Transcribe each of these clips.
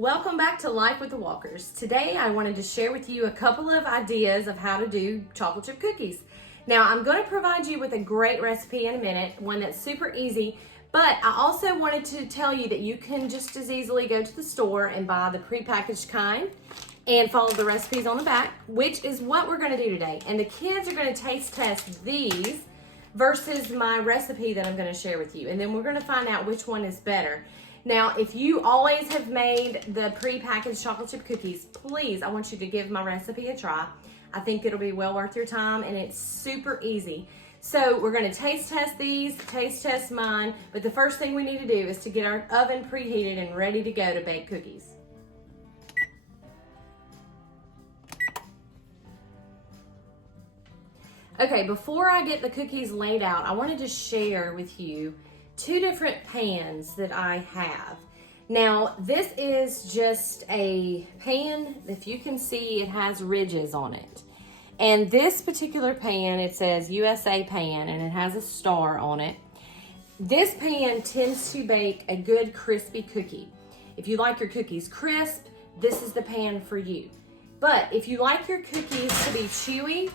Welcome back to Life with the Walkers. Today I wanted to share with you a couple of ideas of how to do chocolate chip cookies. Now I'm going to provide you with a great recipe in a minute, one that's super easy, but I also wanted to tell you that you can just as easily go to the store and buy the prepackaged kind and follow the recipes on the back, which is what we're going to do today. And the kids are going to taste test these versus my recipe that I'm going to share with you. And then we're going to find out which one is better. Now, if you always have made the pre-packaged chocolate chip cookies, please, I want you to give my recipe a try. I think it'll be well worth your time, and it's super easy. So we're going to taste test these, taste test mine, but the first thing we need to do is to get our oven preheated and ready to go to bake cookies. Okay, before I get the cookies laid out, I wanted to share with you two different pans that I have. Now, this is just a pan. If you can see, it has ridges on it. And this particular pan, it says USA pan, and it has a star on it. This pan tends to bake a good crispy cookie. If you like your cookies crisp, this is the pan for you. But if you like your cookies to be chewy,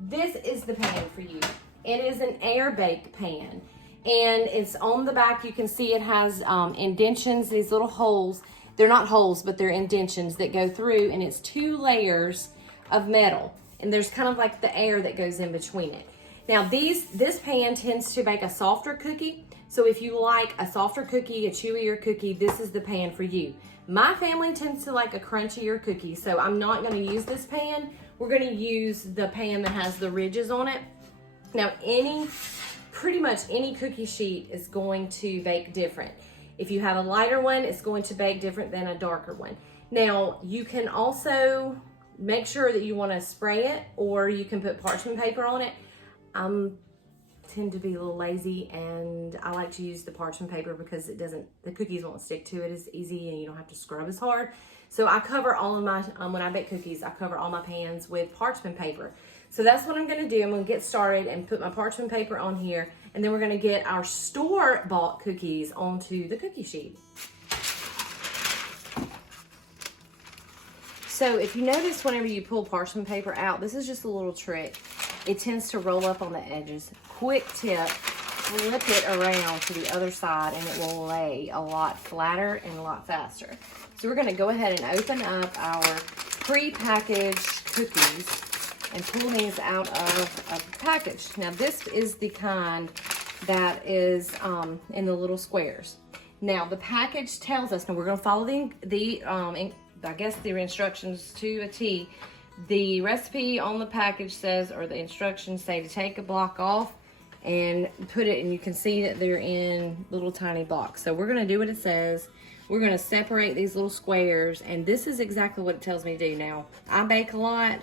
this is the pan for you. It is an air bake pan. And it's on the back. You can see it has indentions, these little holes. They're not holes, but they're indentions that go through, and it's 2 layers of metal. And there's kind of like the air that goes in between it. Now this pan tends to bake a softer cookie. So if you like a softer cookie, a chewier cookie, this is the pan for you. My family tends to like a crunchier cookie, so I'm not gonna use this pan. We're gonna use the pan that has the ridges on it. Now pretty much any cookie sheet is going to bake different. If you have a lighter one, it's going to bake different than a darker one. Now, you can also make sure that you want to spray it, or you can put parchment paper on it. I tend to be a little lazy, and I like to use the parchment paper because the cookies won't stick to it as easy, and you don't have to scrub as hard. So I cover all of my, when I bake cookies, I cover all my pans with parchment paper. So that's what I'm gonna do. I'm gonna get started and put my parchment paper on here, and then we're gonna get our store-bought cookies onto the cookie sheet. So if you notice, whenever you pull parchment paper out, this is just a little trick. It tends to roll up on the edges. Quick tip, flip it around to the other side, and it will lay a lot flatter and a lot faster. So we're gonna go ahead and open up our pre-packaged cookies and pull these out of a package. Now this is the kind that is in the little squares. Now the package tells us, now we're gonna follow I guess the instructions to a T. The recipe on the package says, or the instructions say, to take a block off and put it, and you can see that they're in little tiny blocks. So we're gonna do what it says. We're gonna separate these little squares, and this is exactly what it tells me to do. Now, I bake a lot,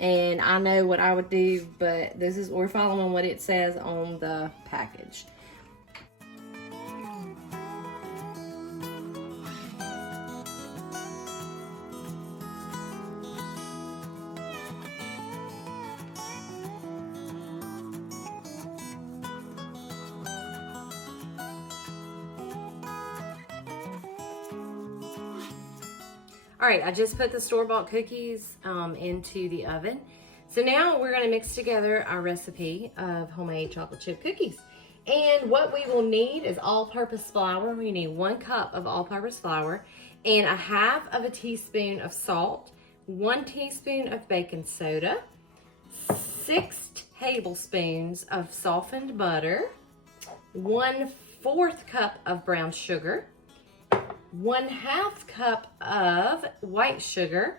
and I know what I would do, but we're following what it says on the package. All right, I just put the store-bought cookies into the oven. So now we're gonna mix together our recipe of homemade chocolate chip cookies. And what we will need is all-purpose flour. We need 1 cup of all-purpose flour and 1/2 teaspoon of salt, 1 teaspoon of baking soda, 6 tablespoons of softened butter, 1/4 cup of brown sugar, 1/2 cup of white sugar,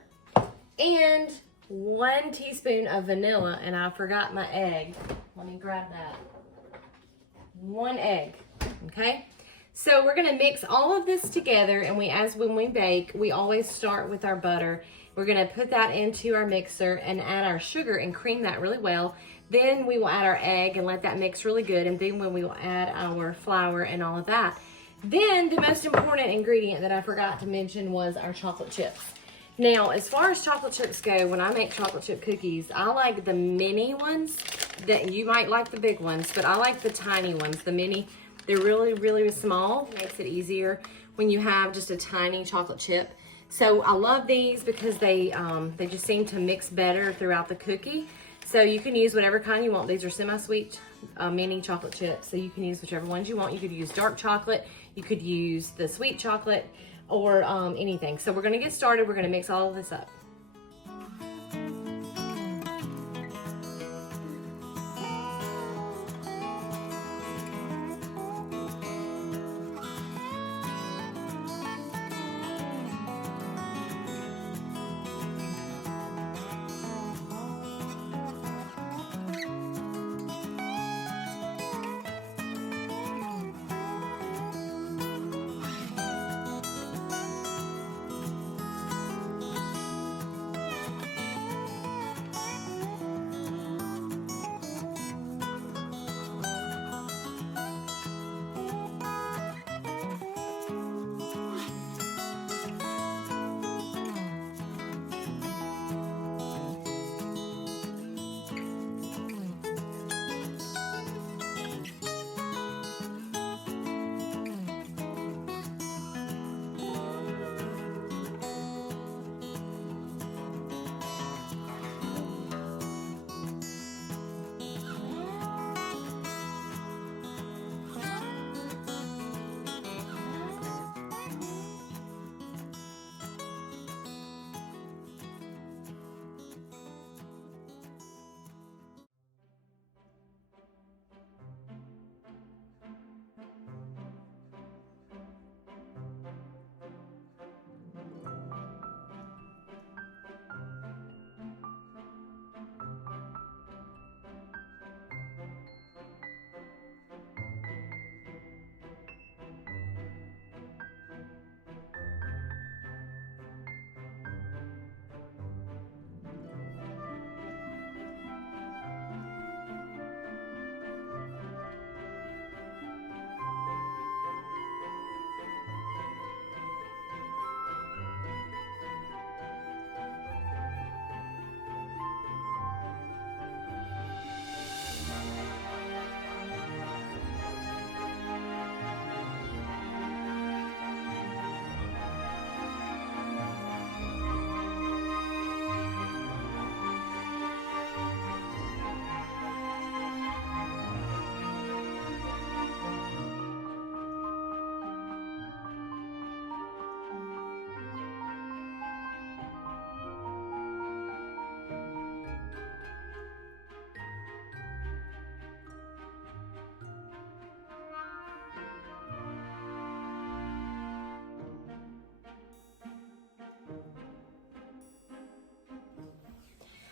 and 1 teaspoon of vanilla, and I forgot my egg. Let me grab that. 1 egg, okay? So we're gonna mix all of this together, and when we bake, we always start with our butter. We're gonna put that into our mixer and add our sugar and cream that really well. Then we will add our egg and let that mix really good, and then we will add our flour and all of that. Then the most important ingredient that I forgot to mention was our chocolate chips. Now, as far as chocolate chips go, when I make chocolate chip cookies, I like the mini ones. That you might like the big ones, but I like the tiny ones, the mini. They're really, really small. Makes it easier when you have just a tiny chocolate chip. So I love these because they just seem to mix better throughout the cookie. So you can use whatever kind you want. These are semi-sweet mini chocolate chips, so you can use whichever ones you want. You could use dark chocolate, you could use the sweet chocolate, or anything. So we're gonna get started. We're gonna mix all of this up.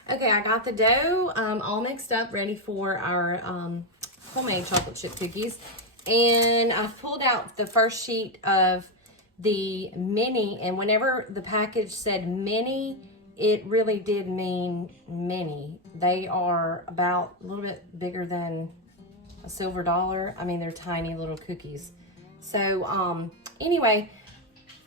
Okay, I got the dough all mixed up, ready for our homemade chocolate chip cookies. And I pulled out the first sheet of the mini, and whenever the package said mini, it really did mean mini. They are about a little bit bigger than a silver dollar. I mean, they're tiny little cookies. So anyway,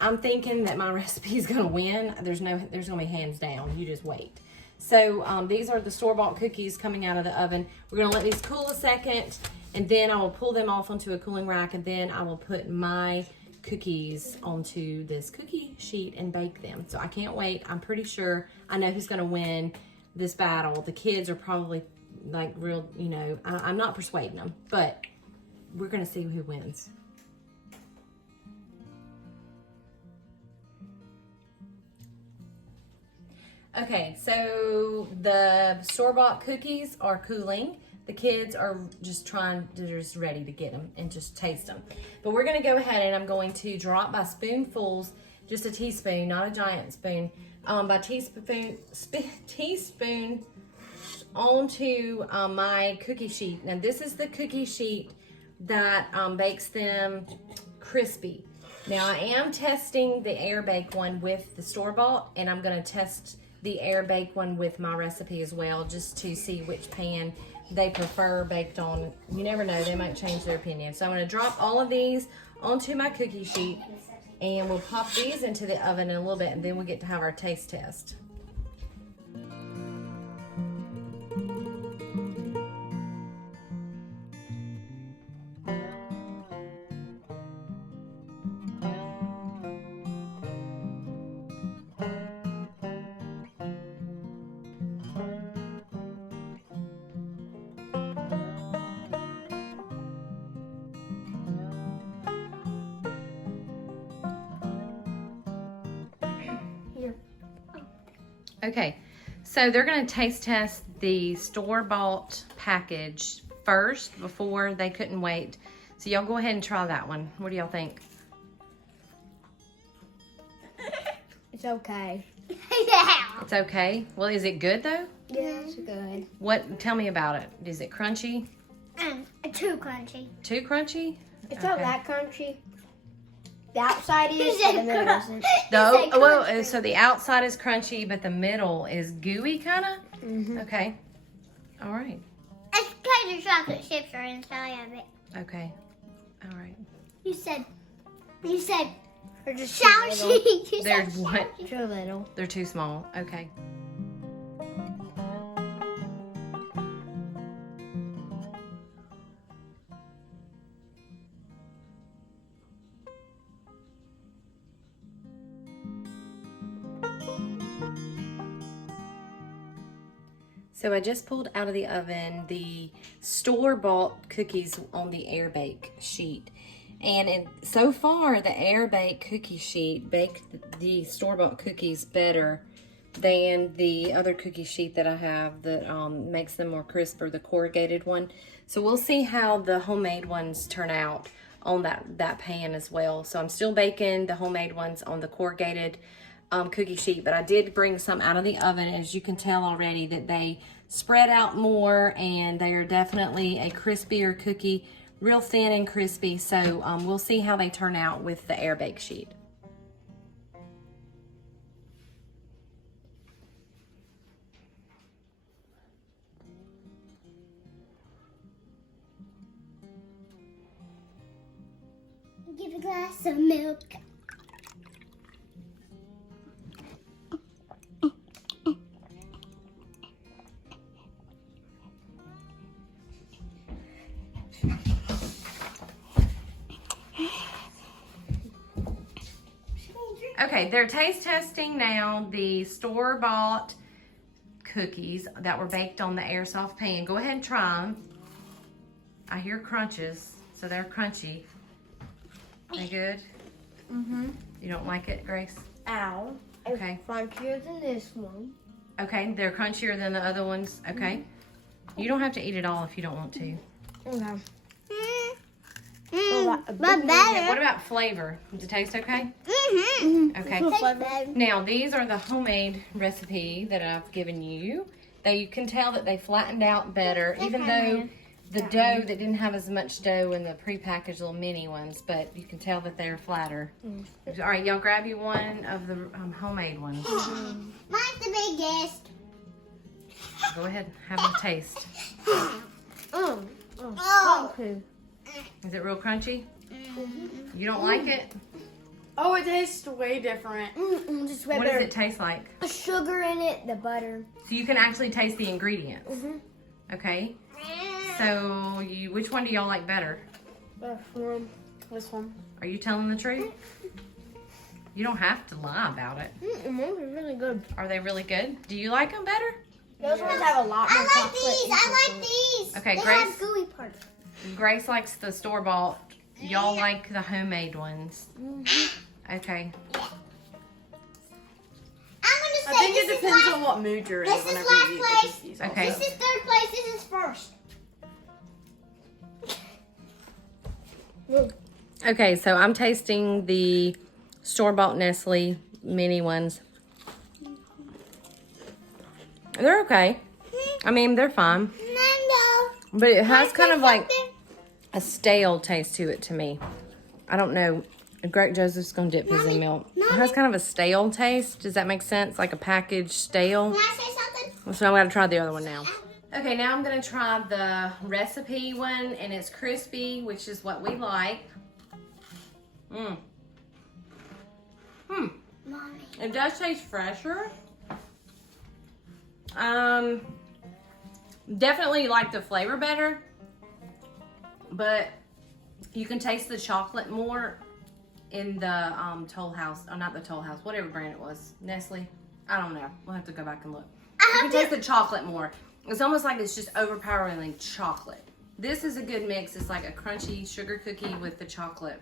I'm thinking that my recipe is gonna win. There's gonna be hands down. You just wait. So these are the store-bought cookies coming out of the oven. We're gonna let these cool a second, and then I will pull them off onto a cooling rack, and then I will put my cookies onto this cookie sheet and bake them. So I can't wait. I'm pretty sure I know who's gonna win this battle. The kids are probably like real, you know, I'm not persuading them, but we're gonna see who wins. Okay, so the store-bought cookies are cooling. The kids are just they're just ready to get them and just taste them. But we're gonna go ahead and I'm going to drop by spoonfuls, just a teaspoon, not a giant spoon, by teaspoon onto my cookie sheet. Now this is the cookie sheet that bakes them crispy. Now I am testing the air bake one with the store-bought, and I'm gonna test the air bake one with my recipe as well, just to see which pan they prefer baked on. You never know, they might change their opinion. So I'm gonna drop all of these onto my cookie sheet, and we'll pop these into the oven in a little bit, and then we'll get to have our taste test. Okay, so they're gonna taste test the store-bought package first before they couldn't wait. So y'all go ahead and try that one. What do y'all think? It's okay. It's okay. Well, is it good though? Yeah, it's good. What? Tell me about it. Is it crunchy? Too crunchy. Too crunchy? It's not that crunchy. The outside is, but the middle isn't. So the outside is crunchy, but the middle is gooey, kind of. Mm-hmm. Okay. All right. It's because the chocolate chips are inside of it. Okay. All right. You said They're just sour too little. cheese. You They're said what? Too little. They're too small. Okay. So I just pulled out of the oven the store-bought cookies on the air bake sheet. And so far, the air bake cookie sheet baked the store-bought cookies better than the other cookie sheet that I have that makes them more crisper, the corrugated one. So we'll see how the homemade ones turn out on that pan as well. So I'm still baking the homemade ones on the corrugated cookie sheet, but I did bring some out of the oven. As you can tell already that they spread out more, and they are definitely a crispier cookie, real thin and crispy. So we'll see how they turn out with the air bake sheet. Give a glass of milk. Okay, they're taste testing now the store-bought cookies that were baked on the airsoft pan. Go ahead and try them. I hear crunches, so they're crunchy. They good? Mm-hmm. You don't like it, Grace? Ow. Okay. It's crunchier than this one. Okay, they're crunchier than the other ones. Okay. You don't have to eat it all if you don't want to. Okay. But better. What about flavor? Does it taste okay? Mm-hmm. Okay. Tastes better. Now, these are the homemade recipe that I've given you. You can tell that they flattened out better, even though the dough that didn't have as much dough in the prepackaged little mini ones, but you can tell that they're flatter. All right, y'all grab you one of the homemade ones. Mine's the biggest. Go ahead, have a taste. Oh. Okay. Is it real crunchy? You don't like it? Oh, it tastes way different. Just way What does better. it taste like? The sugar in it, the butter. So you can actually taste the ingredients. Okay. So which one do y'all like better? This one. Are you telling the truth? You don't have to lie about it. Those are really good. Are they really good? Do you like them better? Those ones have a lot more I like chocolate. these. I like these. Okay, they Grace. have gooey parts. Grace likes the store-bought. Y'all like the homemade ones. Okay. I'm gonna say I think this it depends is last, on what mood you're in this is whenever last you eat place. the cookies. Okay. This is third place. This is first. Okay, so I'm tasting the store-bought Nestle mini ones. They're okay. I mean, they're fine. Mando. But it has kind of like a stale taste to it to me. I don't know. Greg Joseph's going to dip his in milk. It has kind of a stale taste. Does that make sense? Like a packaged stale? Can I say something? So I'm going to try the other one now. Okay, now I'm going to try the recipe one, and it's crispy, which is what we like. Mommy. It does taste fresher. Definitely like the flavor better, but you can taste the chocolate more in the Toll House, or not the Toll House, whatever brand it was, Nestle. I don't know. We'll have to go back and look. You can taste the chocolate more. It's almost like it's just overpowering chocolate. This is a good mix. It's like a crunchy sugar cookie with the chocolate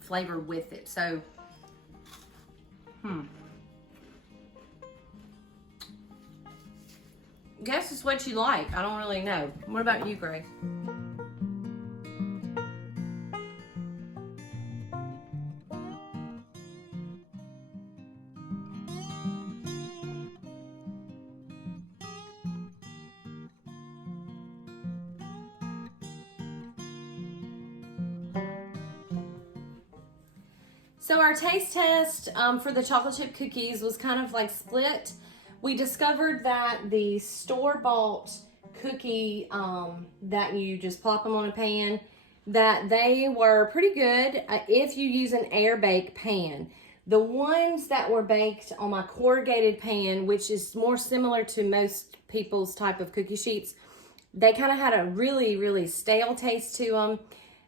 flavor with it. So, guess it's what you like. I don't really know. What about you, Greg? So our taste test for the chocolate chip cookies was kind of like split. We discovered that the store-bought cookie that you just plop them on a pan, that they were pretty good if you use an air bake pan. The ones that were baked on my corrugated pan, which is more similar to most people's type of cookie sheets, they kind of had a really, really stale taste to them.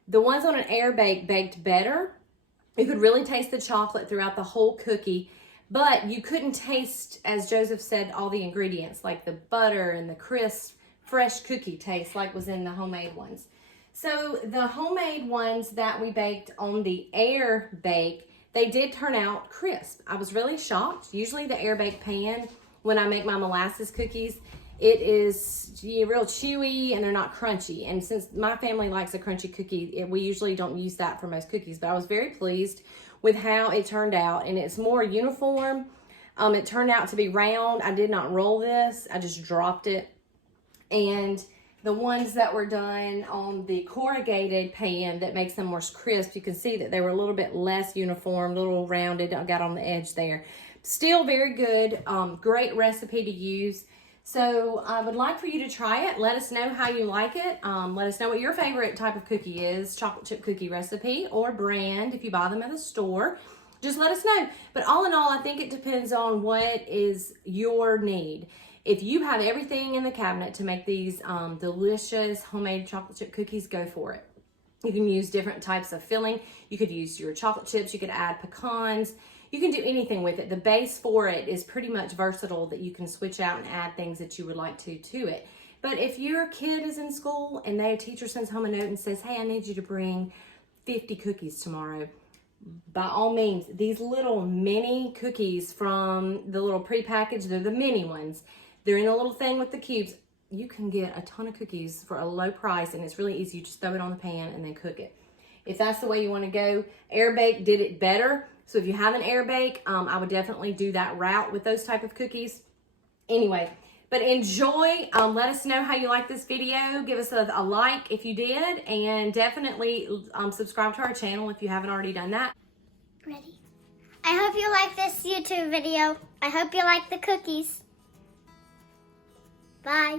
The ones on an air bake baked better. You could really taste the chocolate throughout the whole cookie, but you couldn't taste, as Joseph said, all the ingredients, like the butter and the crisp, fresh cookie taste like was in the homemade ones. So the homemade ones that we baked on the air bake, they did turn out crisp. I was really shocked. Usually the air bake pan, when I make my molasses cookies, it is real chewy and they're not crunchy. And since my family likes a crunchy cookie, we usually don't use that for most cookies. But I was very pleased with how it turned out, and it's more uniform. It turned out to be round. I did not roll this. I just dropped it. And the ones that were done on the corrugated pan that makes them more crisp, you can see that they were a little bit less uniform, a little rounded. I got on the edge there. Still very good. Great recipe to use. So I would like for you to try it. Let us know how you like it. Let us know what your favorite type of cookie is, chocolate chip cookie recipe or brand if you buy them at the store. Just let us know. But all in all, I think it depends on what is your need. If you have everything in the cabinet to make these delicious homemade chocolate chip cookies, go for it. You can use different types of filling. You could use your chocolate chips. You could add pecans. You can do anything with it. The base for it is pretty much versatile that you can switch out and add things that you would like to it. But if your kid is in school and their teacher sends home a note and says, hey, I need you to bring 50 cookies tomorrow, by all means, these little mini cookies from the little prepackaged, they're the mini ones. They're in a little thing with the cubes. You can get a ton of cookies for a low price, and it's really easy. You just throw it on the pan and then cook it. If that's the way you want to go, air bake did it better. So if you have an air bake, I would definitely do that route with those type of cookies. Anyway, but enjoy. Let us know how you like this video. Give us a like if you did, and definitely subscribe to our channel if you haven't already done that. Ready? I hope you like this YouTube video. I hope you like the cookies. Bye.